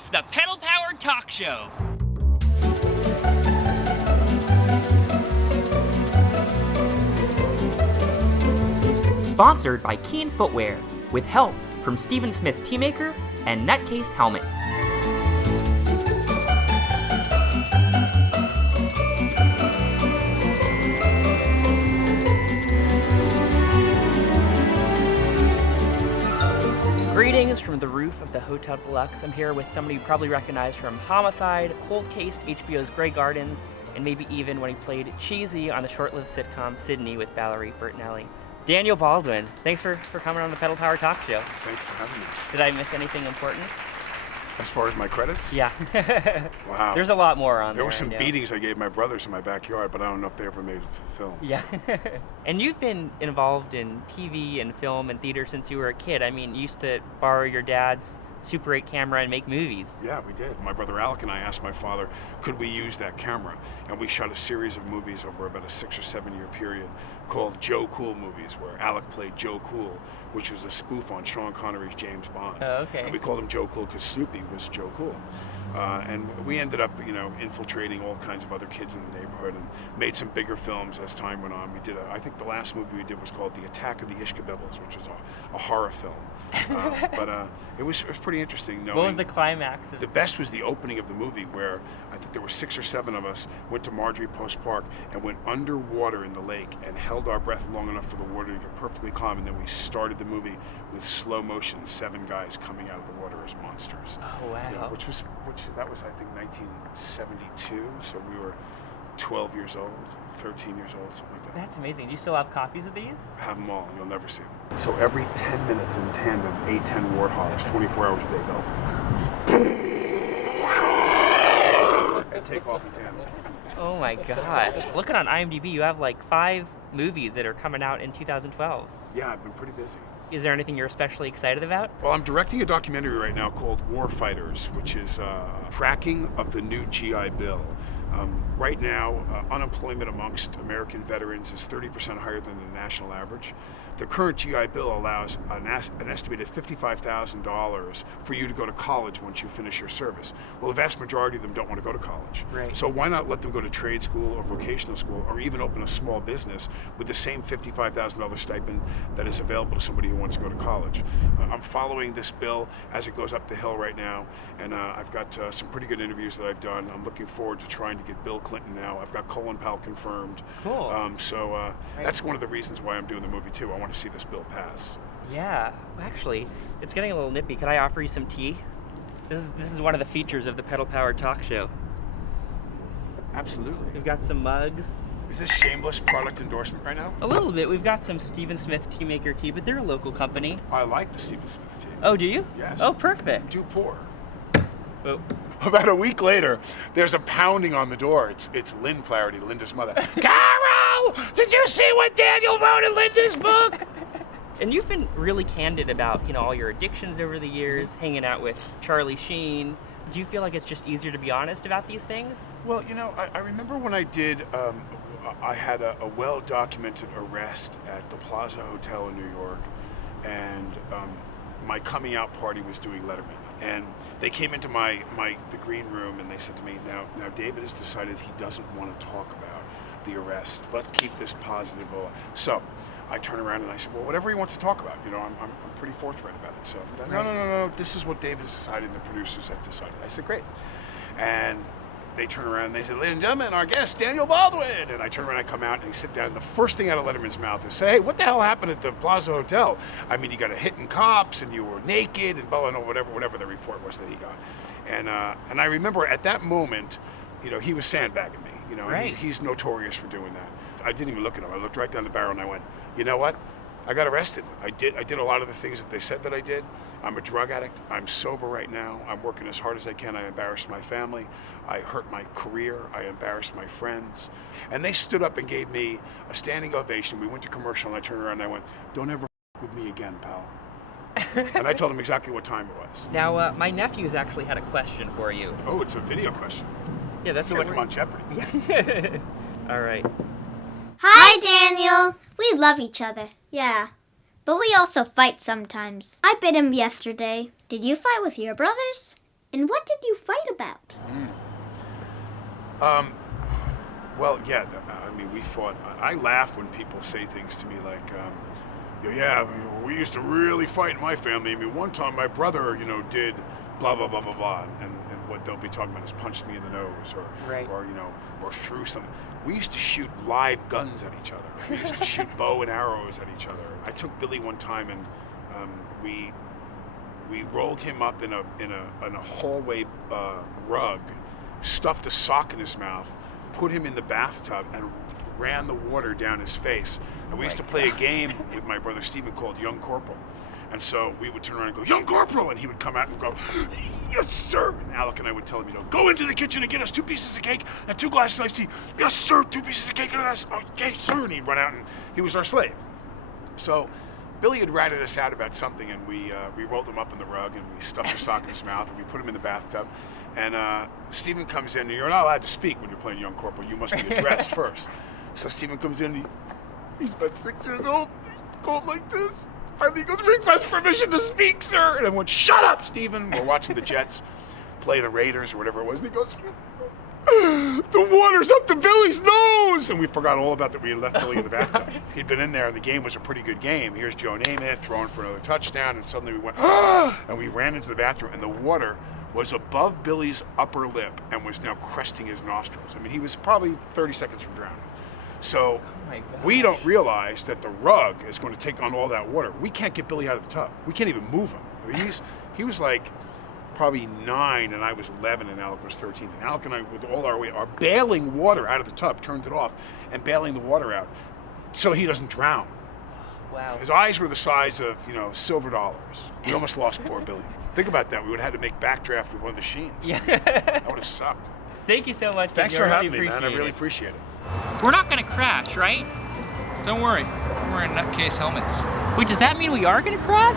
It's the Pedal Powered Talk Show. Sponsored by Keen Footwear, with help from Stephen Smith Teamaker and Netcase Helmets. Greetings from the roof of the Hotel Deluxe. I'm here with somebody you probably recognize from Homicide, Cold Case, HBO's Grey Gardens, and maybe even when he played Cheesy on the short-lived sitcom Sydney with Valerie Bertinelli. Daniel Baldwin, thanks for coming on the Pedal Power Talk Show. Thanks for having me. Did I miss anything important? As far as my credits? Yeah. Wow. There's a lot more on there. There were some beatings I gave my brothers in my backyard, but I don't know if they ever made it to film. Yeah. And you've been involved in TV and film and theater since you were a kid. I mean, you used to borrow your dad's Super 8 camera and make movies. Yeah, we did. My brother Alec and I asked my father, could we use that camera? And we shot a series of movies over about a 6 or 7 year period called Joe Cool movies, where Alec played Joe Cool, which was a spoof on Sean Connery's James Bond. Oh, okay. And we called him Joe Cool because Snoopy was Joe Cool. And we ended up, infiltrating all kinds of other kids in the neighborhood and made some bigger films as time went on. We did, I think the last movie we did was called The Attack of the Ishkabibbles, which was a horror film. But it was pretty interesting. What was the climax? The best was the opening of the movie, where I think there were 6 or 7 of us went to Marjorie Post Park and went underwater in the lake and held our breath long enough for the water to get perfectly calm, and then we started the movie with slow motion, 7 guys coming out of the water as monsters. Oh, wow. That was, I think, 1972, so we were 12 years old, 13 years old, something like that. That's amazing. Do you still have copies of these? I have them all. You'll never see them. So every 10 minutes in tandem, A-10 Warthogs, 24 hours a day, go. And take off in tandem. Oh my God. Looking on IMDb, you have like 5 movies that are coming out in 2012. Yeah, I've been pretty busy. Is there anything you're especially excited about? Well, I'm directing a documentary right now called Warfighters, which is tracking of the new GI Bill. Right now, unemployment amongst American veterans is 30% higher than the national average. The current GI Bill allows an estimated $55,000 for you to go to college once you finish your service. Well, the vast majority of them don't want to go to college. Right. So why not let them go to trade school or vocational school, or even open a small business with the same $55,000 stipend that is available to somebody who wants to go to college? I'm following this bill as it goes up the hill right now, and I've got some pretty good interviews that I've done. I'm looking forward to trying to get Bill Clinton now. I've got Colin Powell confirmed. Cool. That's one of the reasons why I'm doing the movie too. I want to see this bill pass. Yeah, actually, it's getting a little nippy. Could I offer you some tea? This is one of the features of the Pedal Power Talk Show. Absolutely. We've got some mugs. Is this shameless product endorsement right now? A little bit. We've got some Stephen Smith Teamaker tea, but they're a local company. I like the Stephen Smith tea. Oh, do you? Yes. Oh, perfect. Do pour. Oh. About a week later, there's a pounding on the door. It's Lynn Flaherty, Linda's mother. Carol! Did you see what Daniel wrote in Linda's book? And you've been really candid about, all your addictions over the years, hanging out with Charlie Sheen. Do you feel like it's just easier to be honest about these things? Well, I remember when I did, I had a well-documented arrest at the Plaza Hotel in New York, and my coming out party was doing Letterman. And they came into the green room and they said to me, now David has decided he doesn't want to talk about the arrest. Let's keep this positive. So I turned around and I said, well, whatever he wants to talk about, I'm pretty forthright about it. So no, this is what David has decided and the producers have decided. I said, great. And they turn around and they said, ladies and gentlemen, our guest, Daniel Baldwin. And I turn around and I come out and he sit down. And the first thing out of Letterman's mouth is say, hey, what the hell happened at the Plaza Hotel? I mean, you got a hitting cops and you were naked and blah, blah, whatever the report was that he got. And I remember at that moment, he was sandbagging me. Right. He's notorious for doing that. I didn't even look at him. I looked right down the barrel and I went, you know what? I got arrested. I did a lot of the things that they said that I did. I'm a drug addict. I'm sober right now. I'm working as hard as I can. I embarrassed my family. I hurt my career. I embarrassed my friends. And they stood up and gave me a standing ovation. We went to commercial and I turned around and I went, don't ever with me again, pal. And I told him exactly what time it was. Now, my nephew's actually had a question for you. Oh, it's a video question. Yeah, that's I feel like I'm on Jeopardy. Yeah. All right. Hi, Daniel. We love each other. Yeah. But we also fight sometimes. I bit him yesterday. Did you fight with your brothers? And what did you fight about? Well, yeah, I mean, we fought. I laugh when people say things to me like, yeah, I mean, we used to really fight in my family. I mean, one time my brother, did blah, blah, blah, blah, blah. And what they'll be talking about is punched me in the nose or threw something. We used to shoot live guns at each other. We used to shoot bow and arrows at each other. I took Billy one time and we rolled him up in a hallway rug, stuffed a sock in his mouth, put him in the bathtub, and ran the water down his face. And we used to play a game with my brother Stephen called Young Corporal. And so we would turn around and go, "Young Corporal!" And he would come out and go, "Yes, sir!" And Alec and I would tell him, go into the kitchen and get us 2 pieces of cake and 2 glasses of iced tea. "Yes, sir, 2 pieces of cake and a glass. Okay, sir." And he'd run out and he was our slave. So Billy had ratted us out about something, and we rolled him up in the rug and we stuffed a sock in his mouth and we put him in the bathtub. And Stephen comes in, and you're not allowed to speak when you're playing Young Corporal. You must be addressed first. So Stephen comes in, he's about 6 years old, he's cold like this. Finally he goes, "Request permission to speak, sir." And I went, "Shut up, Stephen." We're watching the Jets play the Raiders or whatever it was, and he goes, "The water's up to Billy's nose." And we forgot all about that. We had left Billy in the bathtub. He'd been in there, and the game was a pretty good game. Here's Joe Namath throwing for another touchdown, and suddenly we went, and we ran into the bathroom, and the water was above Billy's upper lip and was now cresting his nostrils. I mean, he was probably 30 seconds from drowning. So we don't realize that the rug is going to take on all that water. We can't get Billy out of the tub. We can't even move him. I mean, he was like probably 9 and I was 11 and Alec was 13. And Alec and I, with all our weight, are bailing water out of the tub, turned it off, and bailing the water out so he doesn't drown. Wow. His eyes were the size of, silver dollars. We almost lost poor Billy. Think about that. We would have had to make backdraft with one of the Sheens. Yeah. That would have sucked. Thank you so much. Thanks Daniel. for I having me, man. I really it. appreciate it. We're not gonna crash, right? Don't worry. We're wearing nutcase helmets. Wait, does that mean we are gonna crash?